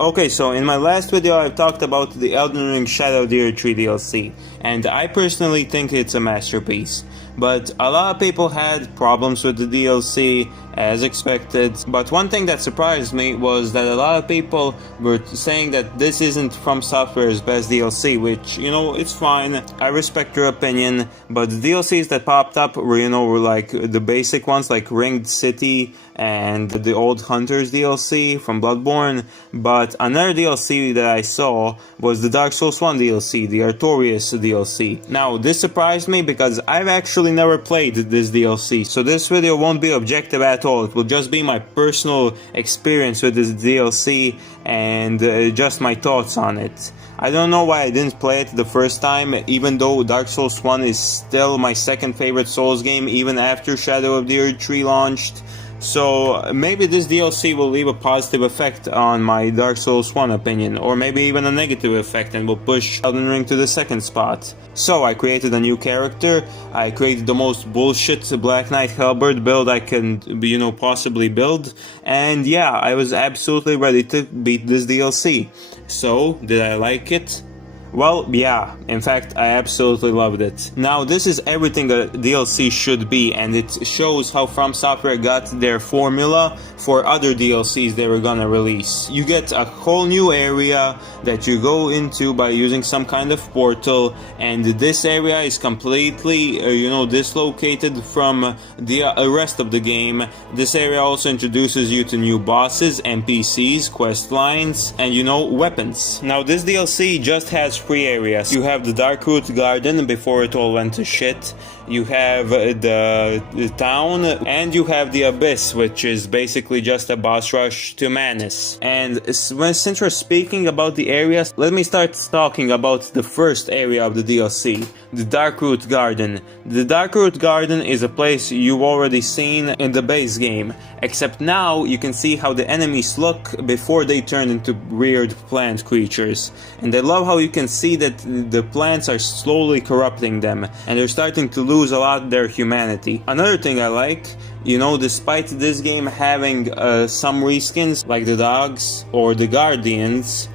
Okay, so in my last video I've talked about the Elden Ring Shadow of the Erd Tree DLC, and I personally think it's a masterpiece. But a lot of people had problems with the DLC, as expected. But one thing that surprised me was that a lot of people were saying that this isn't From Software's best DLC, which, you know, it's fine. I respect your opinion, but the DLCs that popped up were, you know, were like the basic ones like Ringed City and the Old Hunters DLC from Bloodborne. But another DLC that I saw was the Dark Souls 1 DLC, the Artorias DLC. Now, this surprised me because I've actually never played this DLC, so this video won't be objective at all. It will just be my personal experience with this DLC and just my thoughts on it. I don't know why I didn't play it the first time, even though Dark Souls 1 is still my second favorite Souls game even after Shadow of the Erd Tree launched. So maybe this DLC will leave a positive effect on my Dark Souls 1 opinion, or maybe even a negative effect and will push Elden Ring to the second spot. So I created a new character, I created the most bullshit Black Knight Halberd build I can, you know, possibly build, and yeah, I was absolutely ready to beat this DLC. So, did I like it? Well, yeah, in fact, I absolutely loved it. Now, this is everything a DLC should be, and it shows how From Software got their formula for other DLCs they were gonna release. You get a whole new area that you go into by using some kind of portal, and this area is completely, you know, dislocated from the rest of the game. This area also introduces you to new bosses, NPC'S, quest lines, and, you know, weapons. Now, this DLC just has 3 areas. You have the Darkroot Garden before it all went to shit. You have the town, and you have the Abyss, which is basically just a boss rush to Manus. And since we're speaking about the areas, let me start talking about the first area of the DLC, the Darkroot Garden. The Darkroot Garden is a place you've already seen in the base game, except now you can see how the enemies look before they turn into weird plant creatures. And I love how you can see that the plants are slowly corrupting them, and they're starting to lose a lot of their humanity. Another thing I like, you know, despite this game having some reskins like the dogs or the Guardians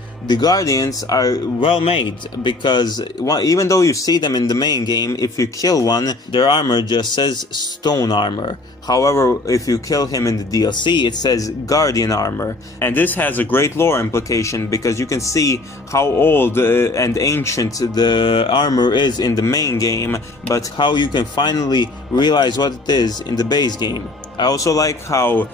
are well made, because even though you see them in the main game, if you kill one, their armor just says stone armor. However, if you kill him in the DLC, it says Guardian armor. And this has a great lore implication, because you can see how old and ancient the armor is in the main game, but how you can finally realize what it is in the base game. I also like how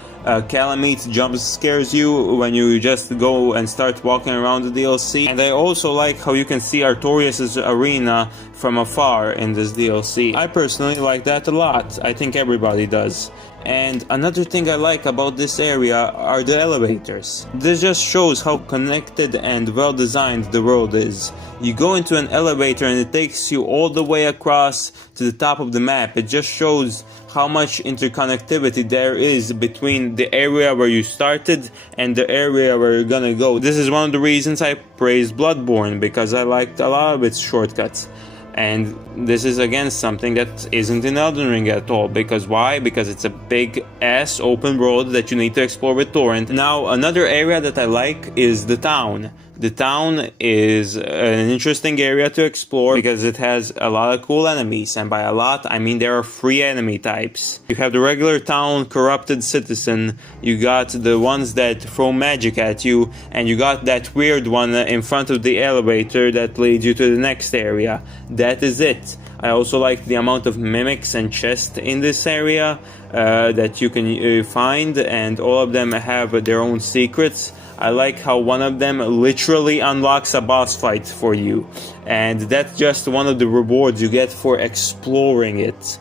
Calamite jump scares you when you just go and start walking around the DLC, and I also like how you can see Artorias' arena from afar in this DLC. I personally like that a lot. I think everybody does. And another thing I like about this area are the elevators. This just shows how connected and well designed the world is. You go into an elevator and it takes you all the way across to the top of the map. It just shows how much interconnectivity there is between the area where you started and the area where you're gonna go. This is one of the reasons I praised Bloodborne, because I liked a lot of its shortcuts. And this is again something that isn't in Elden Ring at all. Because why? Because it's a big ass open world that you need to explore with Torrent. Now, another area that I like is the town. The town is an interesting area to explore because it has a lot of cool enemies, and by a lot I mean there are 3 enemy types. You have the regular town corrupted citizen, you got the ones that throw magic at you, and you got that weird one in front of the elevator that leads you to the next area. That is it. I also like the amount of mimics and chests in this area that you can find, and all of them have their own secrets. I like how one of them literally unlocks a boss fight for you, and that's just one of the rewards you get for exploring it.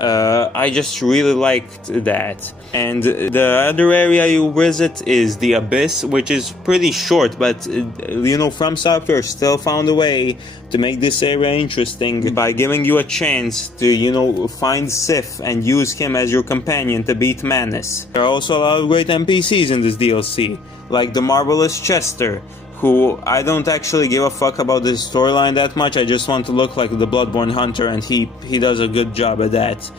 I just really liked that. And the other area you visit is the Abyss, which is pretty short, but you know, From Software still found a way to make this area interesting by giving you a chance to, you know, find Sif and use him as your companion to beat Manus. There are also a lot of great NPCs in this DLC, like the Marvelous Chester, who I don't actually give a fuck about the storyline that much. I just want to look like the Bloodborne Hunter, and he does a good job at that.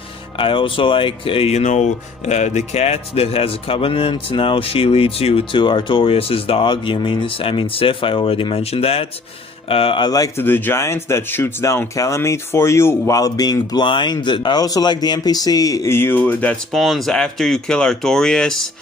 I also like, the cat that has a covenant. Now she leads you to Artorias' dog. I mean Sif, I already mentioned that. I liked the giant that shoots down Calamite for you while being blind. I also like the NPC that spawns after you kill Artorias,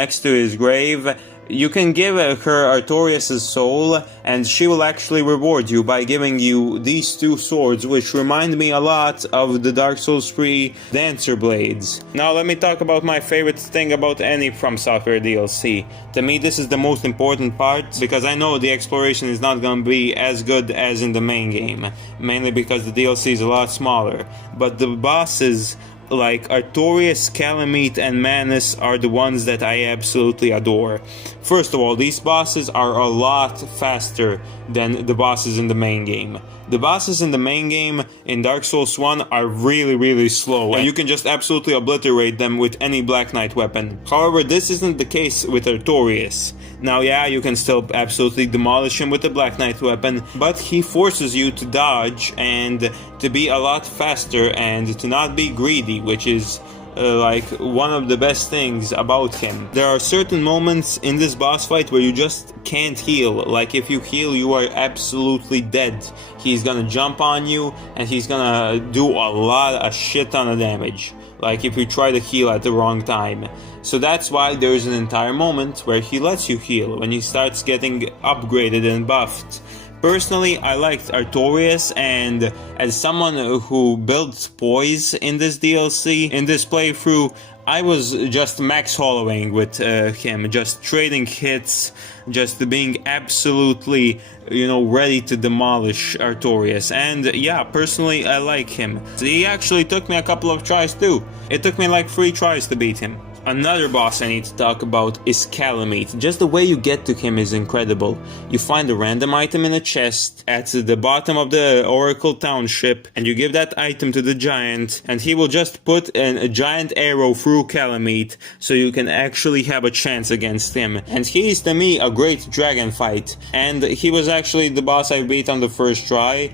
next to his grave. You can give her Artorias' soul, and she will actually reward you by giving you these two swords, which remind me a lot of the Dark Souls 3 Dancer Blades. Now let me talk about my favorite thing about any From Software DLC. To me, this is the most important part, because I know the exploration is not gonna be as good as in the main game, mainly because the DLC is a lot smaller. But the bosses like Artorias, Calamite, and Manus are the ones that I absolutely adore. First of all, these bosses are a lot faster than the bosses in the main game. The bosses in the main game in Dark Souls 1 are really slow, and you can just absolutely obliterate them with any Black Knight weapon. However, this isn't the case with Artorias. Now yeah, you can still absolutely demolish him with the Black Knight weapon, but he forces you to dodge and to be a lot faster and to not be greedy, which is like one of the best things about him. There are certain moments in this boss fight where you just can't heal. Like if you heal, you are absolutely dead. He's gonna jump on you and he's gonna do a shit ton of damage, like if you try to heal at the wrong time. So that's why there's an entire moment where he lets you heal, when he starts getting upgraded and buffed. Personally, I liked Artorias, and as someone who builds poise in this DLC, in this playthrough, I was just max hollowing with him, just trading hits, just being absolutely, ready to demolish Artorias. And yeah, personally, I like him. He actually took me a couple of tries too. It took me like 3 tries to beat him. Another boss I need to talk about is Calamite. Just the way you get to him is incredible. You find a random item in a chest at the bottom of the Oracle Township, and you give that item to the giant, and he will just put a giant arrow through Calamite, so you can actually have a chance against him. And he is, to me, a great dragon fight, and he was actually the boss I beat on the first try.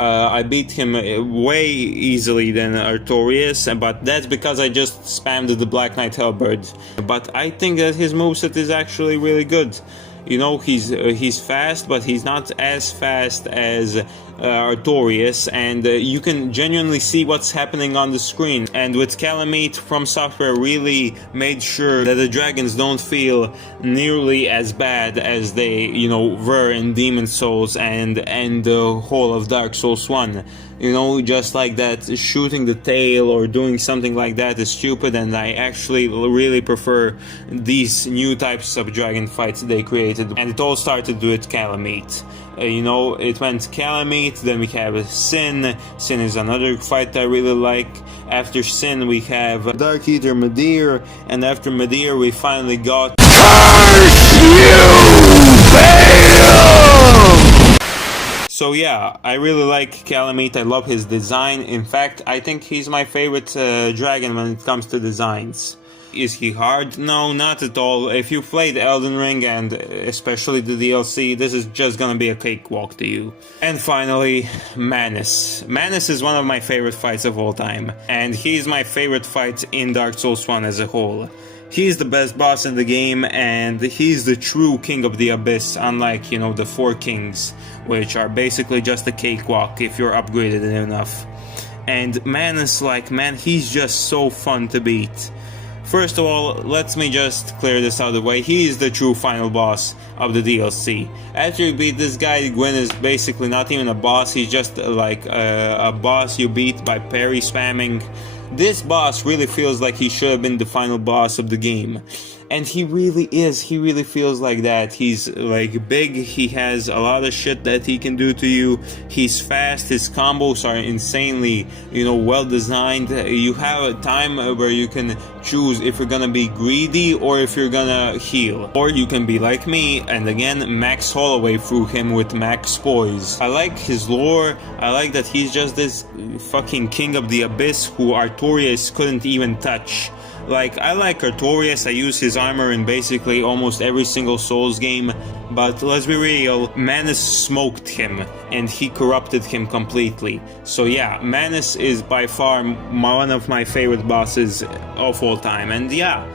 I beat him way easily than Artorias, but that's because I just spammed the Black Knight Halberd. But I think that his moveset is actually really good. He's fast, but he's not as fast as Artorias, and you can genuinely see what's happening on the screen. And with Calamite, From Software really made sure that the dragons don't feel nearly as bad as they, were in Demon's Souls and the whole of Dark Souls 1. Just like that, shooting the tail or doing something like that is stupid, and I actually really prefer these new types of dragon fights they created. And it all started with Calamite. It went Calamite, then we have Sin. Sin is another fight I really like. After Sin we have Dark Eater Medir, and after Medir we finally got So yeah, I really like Calamite, I love his design. In fact, I think he's my favorite dragon when it comes to designs. Is he hard? No, not at all. If you played Elden Ring, and especially the DLC, this is just gonna be a cakewalk to you. And finally, Manus. Manus is one of my favorite fights of all time, and he's my favorite fight in Dark Souls 1 as a whole. He's the best boss in the game, and he's the true king of the abyss, unlike, the 4 kings, which are basically just a cakewalk if you're upgraded enough. And Manus, he's just so fun to beat. First of all, let me just clear this out of the way. He is the true final boss of the DLC. After you beat this guy, Gwyn is basically not even a boss, he's just like a boss you beat by parry spamming. This boss really feels like he should have been the final boss of the game. And he really is, he really feels like that. He's big, he has a lot of shit that he can do to you. He's fast, his combos are insanely, well designed. You have a time where you can choose if you're gonna be greedy or if you're gonna heal. Or you can be like me and again max Holloway through him with max poise. I like his lore, I like that he's just this fucking king of the abyss who Artorias couldn't even touch. Like, I like Artorias, I use his armor in basically almost every single Souls game, but let's be real, Manus smoked him, and he corrupted him completely. So yeah, Manus is by far one of my favorite bosses of all time, and yeah,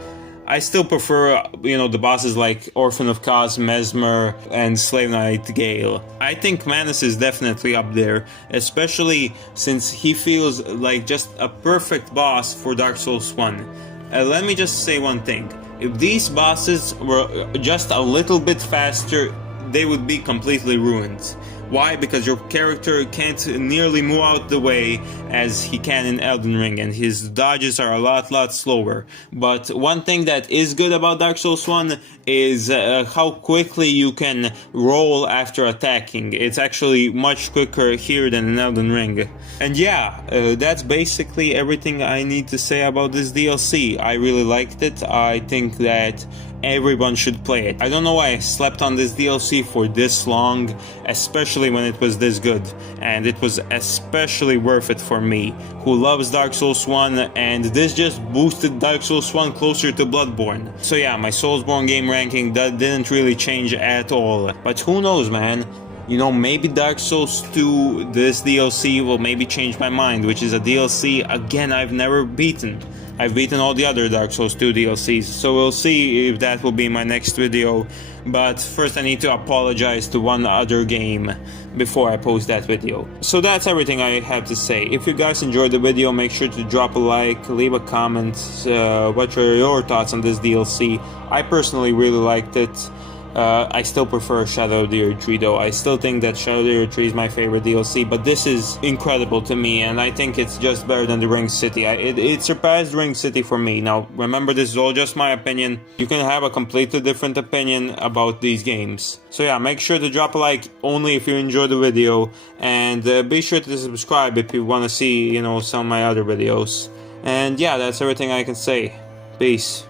I still prefer, you know, the bosses like Orphan of Kos, Mesmer, and Slave Knight Gale. I think Manus is definitely up there, especially since he feels like just a perfect boss for Dark Souls 1. Let me just say one thing. If these bosses were just a little bit faster, they would be completely ruined. Why? Because your character can't nearly move out the way as he can in Elden Ring, and his dodges are a lot slower. But one thing that is good about Dark Souls 1 is how quickly you can roll after attacking. It's actually much quicker here than in Elden Ring. And yeah, that's basically everything I need to say about this DLC. I really liked it. I think that everyone should play it. I don't know why I slept on this DLC for this long, especially when it was this good. And it was especially worth it for me, who loves Dark Souls 1, and this just boosted Dark Souls 1 closer to Bloodborne. So yeah, my Soulsborne game ranking, that didn't really change at all. But who knows, man? You know, maybe Dark Souls 2, this DLC, will maybe change my mind, which is a DLC, again, I've never beaten. I've beaten all the other Dark Souls 2 DLCs, so we'll see if that will be my next video. But first I need to apologize to one other game before I post that video. So that's everything I have to say. If you guys enjoyed the video, make sure to drop a like, leave a comment, what are your thoughts on this DLC. I personally really liked it. I still prefer Shadow of the Erdtree though. I still think that Shadow of the Erdtree is my favorite DLC, but this is incredible to me, and I think it's just better than the Ring City. It surpassed Ring City for me. Now, remember, this is all just my opinion. You can have a completely different opinion about these games. So yeah, make sure to drop a like only if you enjoyed the video, and be sure to subscribe if you want to see, you know, some of my other videos. And yeah, that's everything I can say. Peace.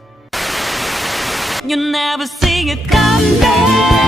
You never see it coming.